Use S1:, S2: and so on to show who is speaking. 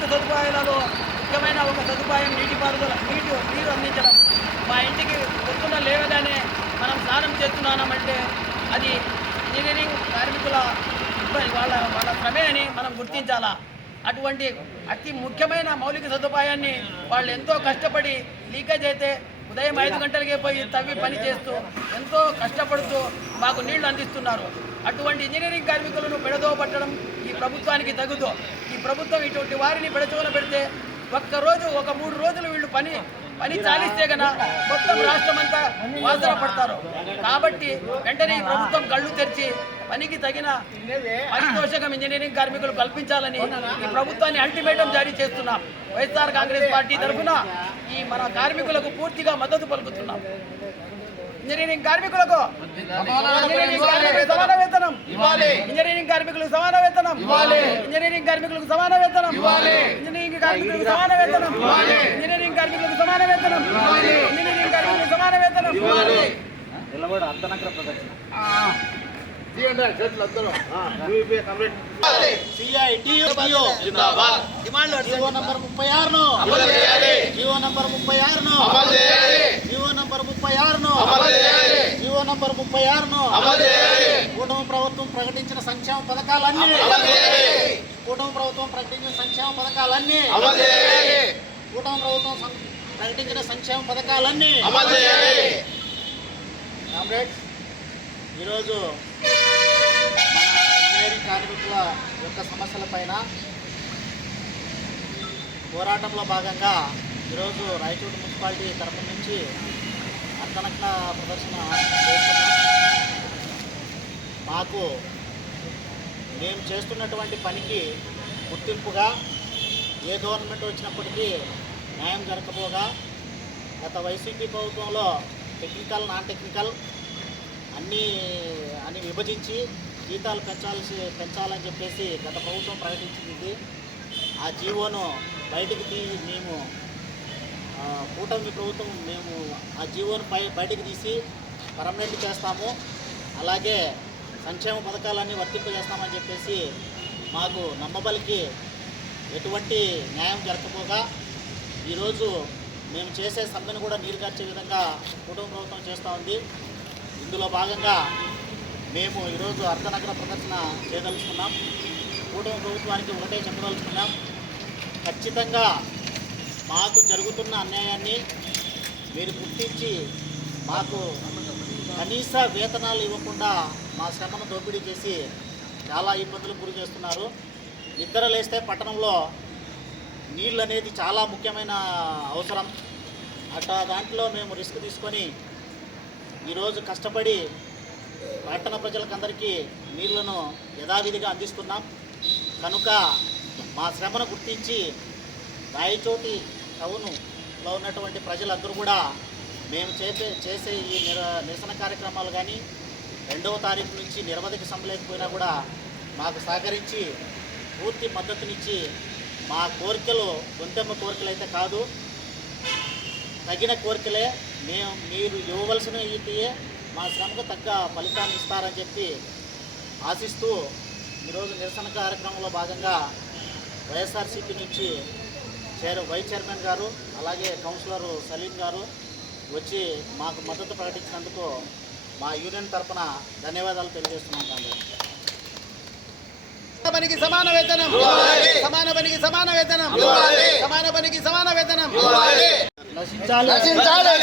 S1: సదుపాయాలలో ముఖ్యమైన ఒక సదుపాయం నీటిపారుదల నీటి నీరు అందించడం. మా ఇంటికి పొద్దున్న లేవగానే మనం స్నానం చేస్తున్నామంటే అది ఇంజనీరింగ్ కార్మికుల వాళ్ళ వాళ్ళ శ్రమే అని మనం గుర్తించాలా? అటువంటి అతి ముఖ్యమైన మౌలిక సదుపాయాన్ని వాళ్ళు ఎంతో కష్టపడి లీకేజ్ అయితే ఉదయం ఐదు గంటలకే పోయి తవ్వి పని చేస్తూ ఎంతో కష్టపడుతూ మాకు నీళ్ళు అందిస్తున్నారు. అటువంటి ఇంజనీరింగ్ కార్మికులను పెడదో పట్టడం ఈ ప్రభుత్వానికి తగుదో. ప్రభుత్వం ఇటువంటి వారిని పెడచోన పెడితే ఒక్కరోజు ఒక మూడు రోజులు వీళ్ళు పని పని చాలిస్తే గన మొత్తం రాష్ట్రం అంతా వాసన పడతారు. కాబట్టి వెంటనే ఈ ప్రభుత్వం కళ్ళు తెరిచి పనికి తగిన పారితోషికం ఇంజనీరింగ్ కార్మికులు కల్పించాలని ఈ ప్రభుత్వాన్ని అల్టిమేటం జారీ చేస్తున్నాం. వైఎస్ఆర్ కాంగ్రెస్ పార్టీ తరఫున ఈ మన కార్మికులకు పూర్తిగా మద్దతు పలుకుతున్నాం. ఇంజనీరింగ్ కార్మికులకు ఇంజనీరింగ్ కార్మికులకు సమాన వేతనం ఇంజనీరింగ్ కార్మికులకు సమాన వేతనం ఇవ్వాలి. ఇంజనీరింగ్ కార్మికులకు సమాన వేతనం ఇంజనీరింగ్ కార్మికులకు సమాన వేతనం ఇంజనీరింగ్ కార్మికులకు సమాన వేతనం ఇంజనీరింగ్ కార్మికులకు సమాన వేతనం ఇవ్వాలి.
S2: జీవో నంబర్ ముప్పై ఆరును. జీవో నంబర్ ముప్పై ఆరును జీవో నంబర్ ముప్పై ఆరును జీవో నంబర్ ముప్పై ఆరును కూటమి ప్రభుత్వం ప్రకటించిన సంక్షేమ పథకాలన్నీ కూటమి ప్రభుత్వం ప్రకటించిన సంక్షేమ పథకాలన్నీ కూటమి ప్రభుత్వం ప్రకటించిన సంక్షేమ పథకాలన్నీ కామ్రేడ్స్ ఈరోజు ఇంజనీరింగ్ కార్మికుల యొక్క సమస్యలపైన పోరాటంలో భాగంగా ఈరోజు రాయచోటి మున్సిపాలిటీ తరఫు నుంచి అర్ధనగ్న ప్రదర్శన మాకు మేము చేస్తున్నటువంటి పనికి గుర్తింపుగా ఏ గవర్నమెంట్ వచ్చినప్పటికీ న్యాయం జరగకపోగా గత వైసీపీ ప్రభుత్వంలో టెక్నికల్ నాన్ టెక్నికల్ అన్నీ అని విభజించి జీతాలు పెంచాల్సి పెంచాలని చెప్పేసి గత ప్రభుత్వం ప్రకటించింది. ఆ జీవోను బయటికి తీ మేము కూటమి ప్రభుత్వం మేము ఆ జీవోను పై బయటికి తీసి పర్మనెంట్ చేస్తాము. అలాగే సంక్షేమ పథకాలన్నీ వర్తింపజేస్తామని చెప్పేసి మాకు నమ్మబలికి ఎటువంటి న్యాయం జరగకపోగా ఈరోజు మేము చేసే సమ్మెను కూడా నీరు కార్చే విధంగా కుటుంబ ప్రభుత్వం చేస్తూ ఉంది. ఇందులో భాగంగా మేము ఈరోజు అర్ధనగర ప్రదర్శన చేయదలుచుకున్నాం. కూటమి ప్రభుత్వానికి ఒకటే చెప్పదలుచుకున్నాం. ఖచ్చితంగా మాకు జరుగుతున్న అన్యాయాన్ని మీరు గుర్తించి మాకు కనీస వేతనాలు ఇవ్వకుండా మా శ్రమను దోపిడీ చేసి చాలా ఇబ్బందులకు గురి చేస్తున్నారు. నిద్ర లేస్తే పట్టణంలో నీళ్ళు అనేది చాలా ముఖ్యమైన అవసరం. అట్లా దాంట్లో మేము రిస్క్ తీసుకొని ఈరోజు కష్టపడి పట్టణ ప్రజలకందరికీ నీళ్ళను యథావిధిగా అందిస్తున్నాం. కనుక మా శ్రమను గుర్తించి రాయచోటి టౌన్లో ఉన్నటువంటి ప్రజలందరూ కూడా మేము చేసే చేసే ఈ నిర నిరసన కార్యక్రమాలు కానీ రెండవ తారీఖు నుంచి నిరవధిక సమ్మలేకపోయినా కూడా మాకు సహకరించి పూర్తి మద్దతునిచ్చి మా కోరికలు గొంతెమ్మ కోరికలు అయితే కాదు తగిన కోరికలే. మేము మీరు ఇవ్వవలసిన ఇటియే మా శ్రమకు తగ్గ ఫలితాన్ని ఇస్తారని చెప్పి ఆశిస్తూ ఈరోజు నిరసన కార్యక్రమంలో భాగంగా వైఎస్ఆర్సీపీ నుంచి చైర్ వైస్ చైర్మన్ గారు అలాగే కౌన్సిలర్ సలీం గారు వచ్చి మాకు మద్దతు ప్రకటించినందుకు మా యూనియన్ తరపున ధన్యవాదాలు తెలియజేస్తున్నాం కాంగ్రెస్
S1: పనికి సమాన వేతనం. సమాన పనికి సమాన వేతనం. సమాన పనికి సమాన వేతనం.
S2: నశించాలి.